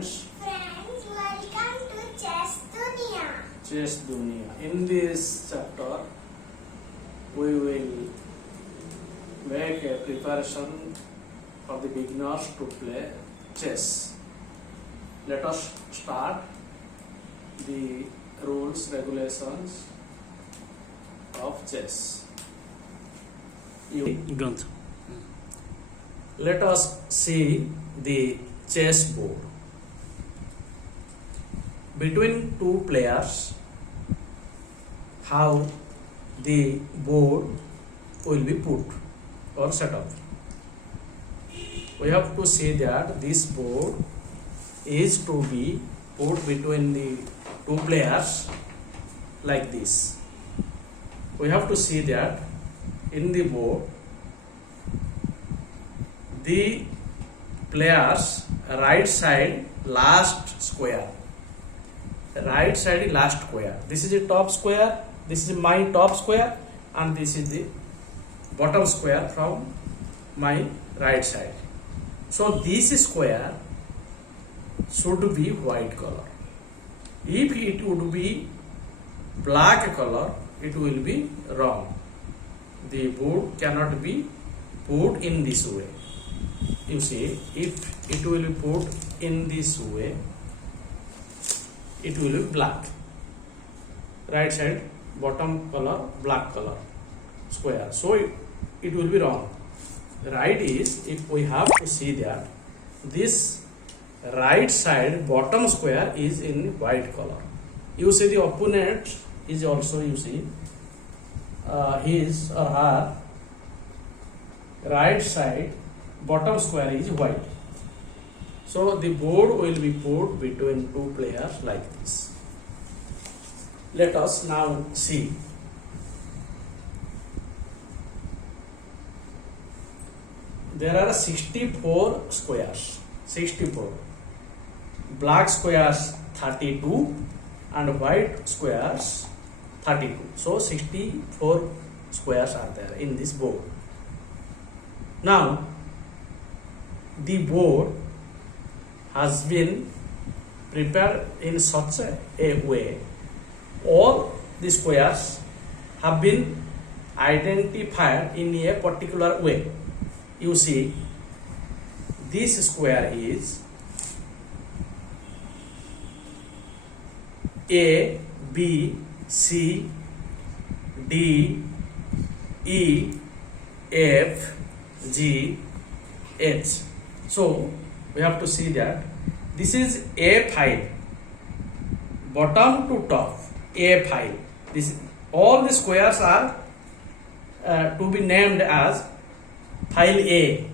friends. Friends, welcome to Chess Dunia. Chess Dunia. In this chapter, we will make a preparation for the beginners to play chess. Let us start the rules, regulations of chess. Let us see the chess board. Between two players, how the board will be put or set up. We have to see that this board is to be put between the two players like this. We have to see that in the board the players right side last square, right side last square, this is the top square, this is my top square, and this is the bottom square from my right side. So this square should be white color. If it would be black color, it will be wrong. The board cannot be put in this way. You see, if it will be put in this way, it will be black. Right side, bottom color, black color, square. So it will be wrong. Right is, if we have to see that this right side bottom square is in white color. You see the opponent is also, you see, his or her right side bottom square is white. So the board will be put between two players like this. Let us now see. There are 64 squares. 64. Black squares 32 and white squares 32. So 64 squares are there in this board. Now the board has been prepared in such a way, all the squares have been identified in a particular way. You see, this square is A, B, C, D, E, F, G, H. So we have to see that this is a file, bottom to top, a file. This all the squares are to be named as file A.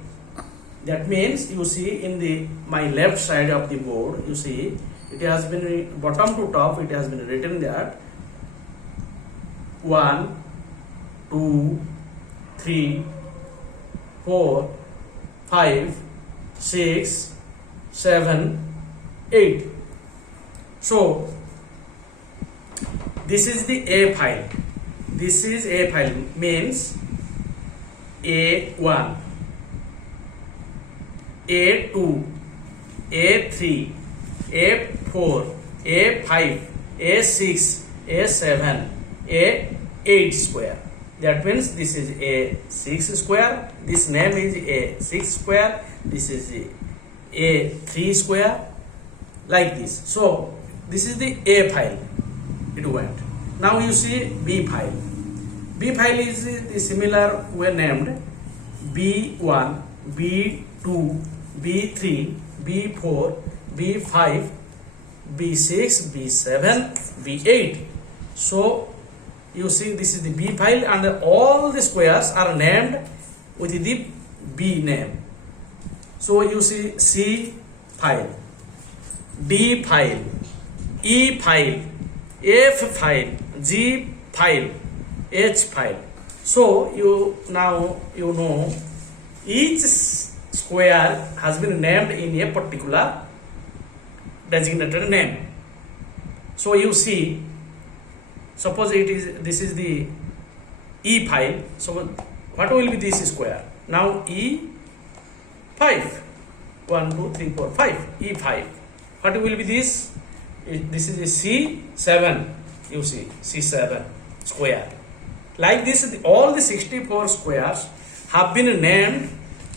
That means, you see, in the my left side of the board, you see it has been bottom to top, it has been written that 1, 2, 3, 4, 5, 6, 7, 8. So this is the A file. This is A file, means A1, A2, A3, A4, A5, A6, A7, A8 square. That means this is A6 square, this name is A6 square, this is A3 square, like this. So this is the A file, it went. Now you see B file. B file is the similar way named B1, B2, B3, B4, B5, B6, B7, B8. So you see, this is the B file, and all the squares are named with the B name. So you see C file, D file, E file, F file, G file, H file. So you know each square has been named in a particular designated name. So you see, suppose this is the E file. So what will be this square? Now E 5. 1, 2, 3, 4, 5. E5. What will be this? This is a C7. You see, C7 square. Like this, all the 64 squares have been named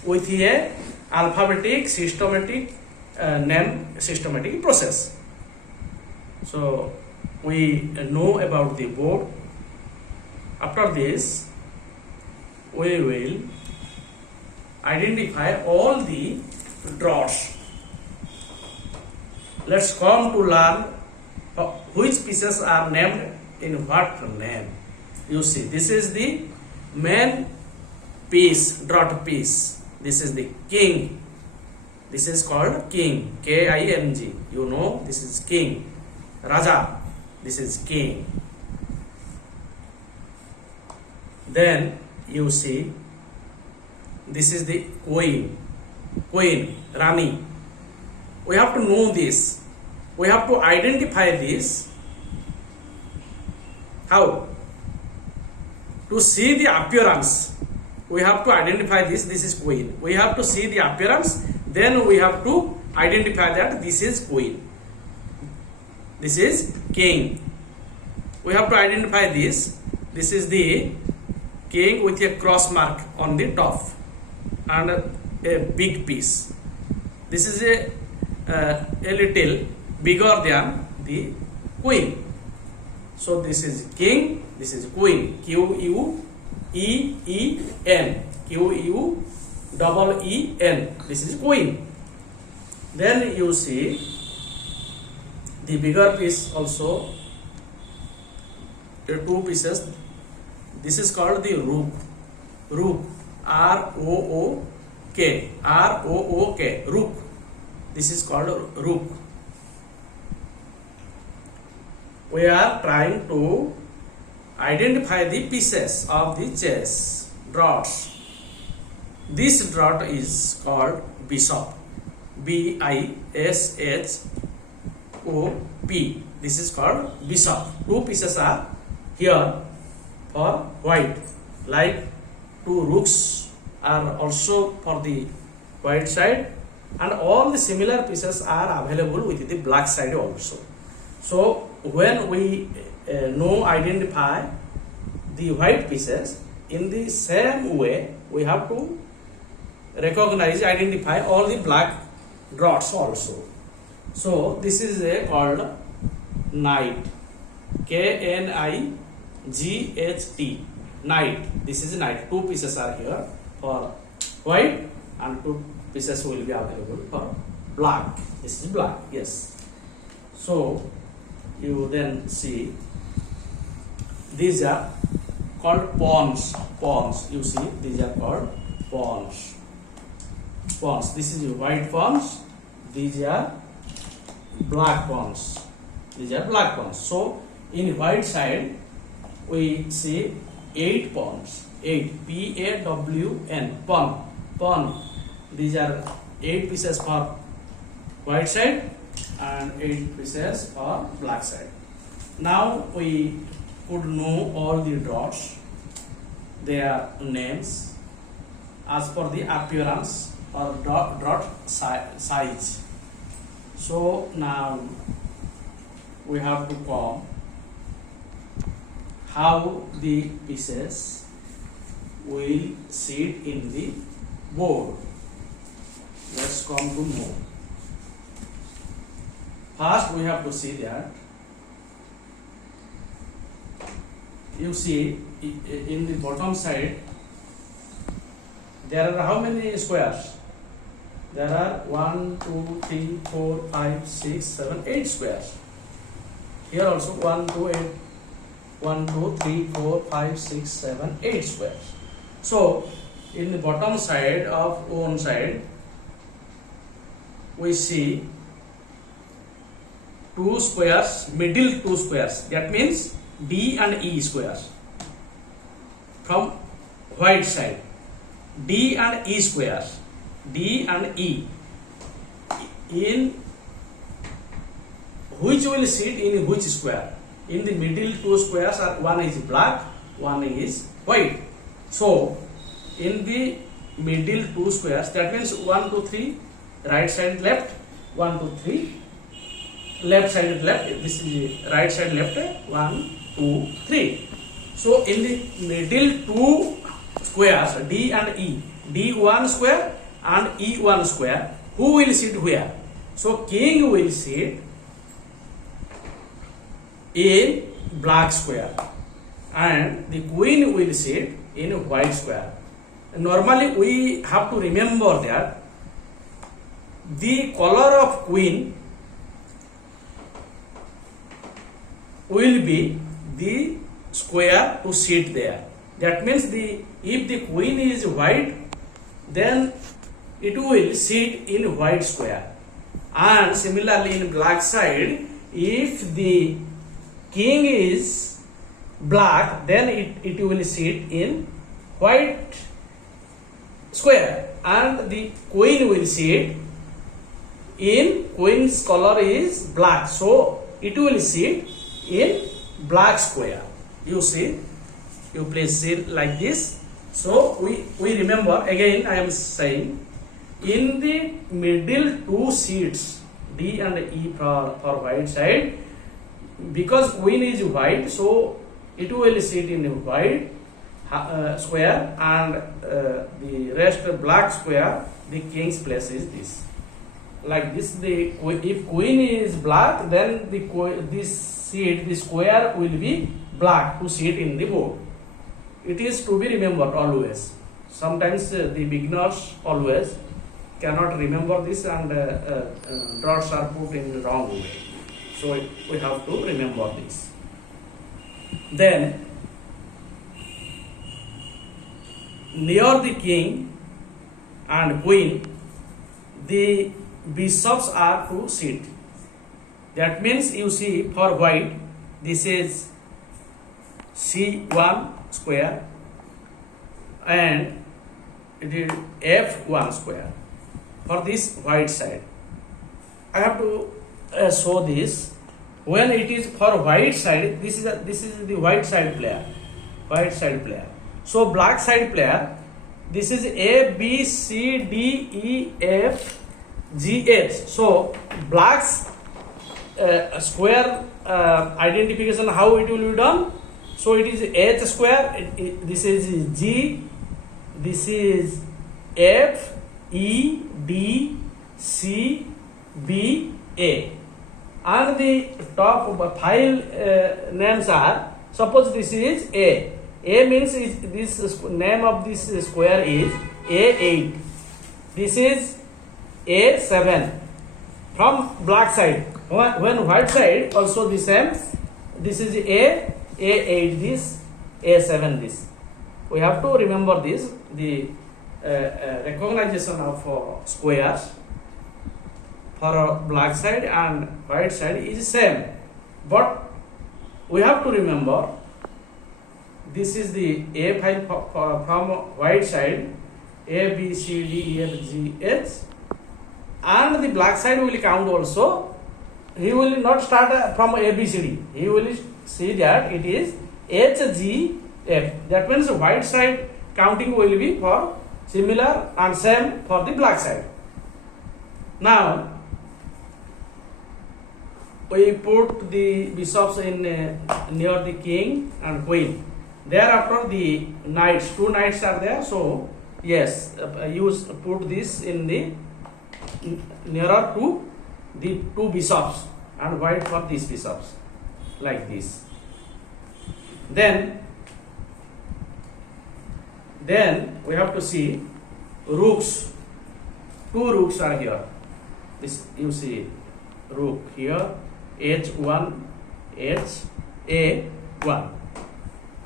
with a alphabetic systematic systematic process. So we know about the board. After this, we will identify all the dots. Let's come to learn which pieces are named in what name. You see, this is the main piece, dot piece. This is the king. This is called king, K-I-N-G. You know, this is king. Raja, this is king. Then you see, this is the queen, Rani. We have to know this. We have to identify this. How? To see the appearance, we have to identify this. This is queen. We have to see the appearance. Then we have to identify that this is queen. This is king. We have to identify this. This is the king with a cross mark on the top and a big piece. This is a little bigger than the queen. So this is king, this is queen, Q-U-E-E-N, Q-U-E-E-N, this is queen. Then you see the bigger piece also, there are two pieces. This is called the rook, R-O-O-K, R-O-O-K, rook. This is called rook. We are trying to identify the pieces of the chess, dots. This dot is called bishop, B-I-S-H-O-P. This is called bishop. Two pieces are here for white, like two rooks are also for the white side, and all the similar pieces are available with the black side also. So when we identify the white pieces, in the same way we have to identify all the black dots also. So this is called knight, K-N-I-G-H-T, knight. This is knight. Two pieces are here for white and two pieces will be available for black. This is black, yes. So you then see these are called pawns. You see, these are called pawns. This is white pawns. These are black pawns. So in white side we see 8 pawns. 8, P-A-W-N, pawn. These are 8 pieces for white side and 8 pieces for black side. Now we could know all the dots, their names as per the appearance or dot size. So now we have to come how the pieces will sit in the board. Let's come to know. First we have to see that you see in the bottom side there are how many squares? There are 1, 2, 3, 4, 5, 6, 7, 8 squares. Here also 1, 2, 3, 4, 5, 6, 7, 8 squares. So in the bottom side of one side we see 2 squares, middle 2 squares, that means D and E squares. From white side, D and E squares, D and E, in which will sit in which square? In the middle 2 squares are, one is black, one is white. So in the middle 2 squares, that means 1, 2, 3, right side left, 1, 2, 3, left side left, this is right side left, 1, 2, 3. So in the middle two squares D and E, D1 square and E1 square, who will sit where? So king will sit in black square and the queen will sit in white square. Normally we have to remember that the color of queen will be the square to sit there. That means if the queen is white, then it will sit in white square. And similarly in black side, if the king is black, then it will sit in white square and the queen will sit in, queen's color is black, so it will sit in black square. You see, you please see like this. So we remember again, I am saying in the middle two seats D and E for white side, because queen is white, so it will sit in white square and the rest black square, the king's place is this. Like this, if queen is black, then this seat, the square will be black to sit in the board. It is to be remembered always. Sometimes the beginners always cannot remember this and dots are put in the wrong way. So we have to remember this. Then near the king and queen, the bishops are to sit. That means you see for white, this is C1 square and it is F1 square for this white side. I have to show this. When it is for white side, this is the white side player. White side player. So black side player, this is A, B, C, D, E, F, G, H. So black's square identification, how it will be done? So it is H square, this is G, this is F, E, D, C, B, A. And the top file names are, suppose this is A. A means this name of this square is A8. This is A7 from black side. When white side also the same. This is A8, this A7, this. We have to remember this. The recognition of squares for black side and white side is same, but we have to remember this is the A file from white side, A, B, C, D, E, F, G, H, and the black side will count also. He will not start from A, B, C, D. He will see that it is H, G, F. That means white side counting will be for similar and same for the black side. Now we put the bishops in near the king and queen. Thereafter the knights, two knights are there. So yes, put this in the nearer to the two bishops and white for these bishops, like this. Then we have to see rooks. Two rooks are here. This you see rook here, H1, HA1,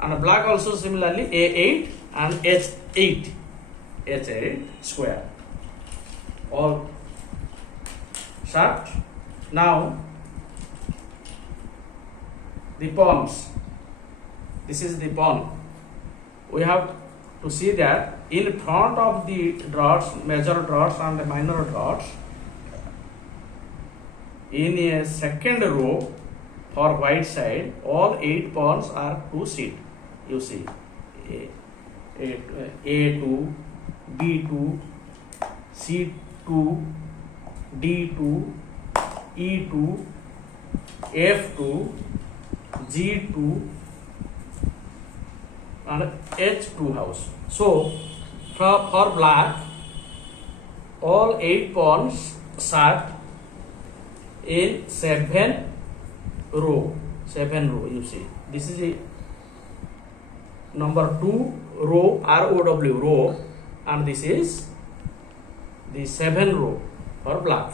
and black also similarly A8 and H8 square. All shut. Now the pawns. This is the pawn. We have to see that in front of the dots, major dots and minor dots, in a second row for white side, all 8 pawns are to sit. You see A2, B2, C2, D2, E2, F2, G2 and H2 house. So for black, all 8 pawns start in 7 row. 7 row, you see. This is a number 2 row, ROW row, and this is the 7 row for black.